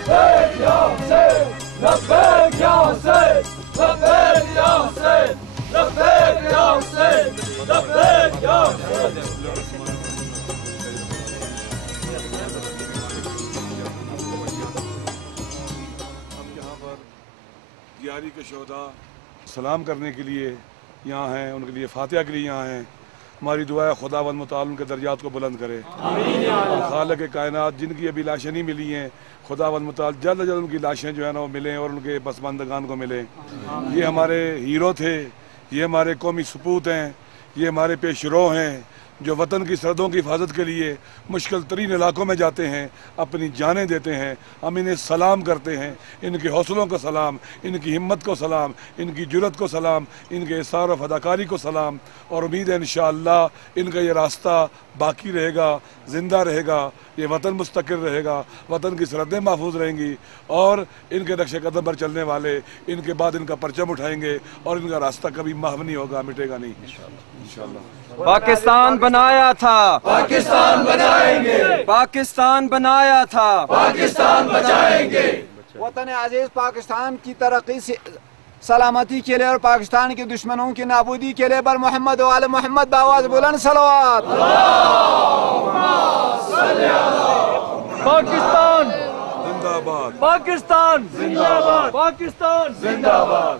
لبیک یا حسین لبیک یا حسین لبیک یا حسین لبیک یا حسین لبیک یا حسین. دیاری کے شہداء سلام کرنے کے لیے یہاں ہیں، ان کے لیے فاتحہ کے لیے یہاں ہیں. ہماری دعا ہے خداوند متعال ان کے درجات کو بلند کرے. اور خالق کائنات جن کی ابھی لاشیں نہیں ملی ہیں، خداوند متعال جلد جلد ان کی لاشیں جو ہیں نا وہ ملیں اور ان کے پسماندگان کو ملیں. یہ ہمارے ہیرو تھے، یہ ہمارے قومی سپوت ہیں، یہ ہمارے پیش رو ہیں جو وطن کی سرحدوں کی حفاظت کے لیے مشکل ترین علاقوں میں جاتے ہیں، اپنی جانیں دیتے ہیں. ہم انہیں سلام کرتے ہیں، ان کے حوصلوں کو سلام، ان کی ہمت کو سلام، ان کی جرت کو سلام، ان کے اصرار و فداکاری کو سلام. اور امید ہے انشاءاللہ ان کا یہ راستہ باقی رہے گا، زندہ رہے گا، یہ وطن مستقر رہے گا، وطن کی سرحدیں محفوظ رہیں گی اور ان کے نقش قدم پر چلنے والے ان کے بعد ان کا پرچم اٹھائیں گے اور ان کا راستہ کبھی محو نہیں ہوگا، مٹے گا نہیں انشاءاللہ. پاکستان بنایا تھا، پاکستان بنائیں گے، پاکستان بنایا تھا، پاکستان بچائیں گے. وطن عزیز پاکستان کی ترقی سے سلامتی کے لیے اور پاکستان کے دشمنوں کی نابودی کے لیے بر محمد و آل محمد بآواز بلند صلوات. پاکستان زندہ باد، پاکستان زندہ باد، پاکستان زندہ باد.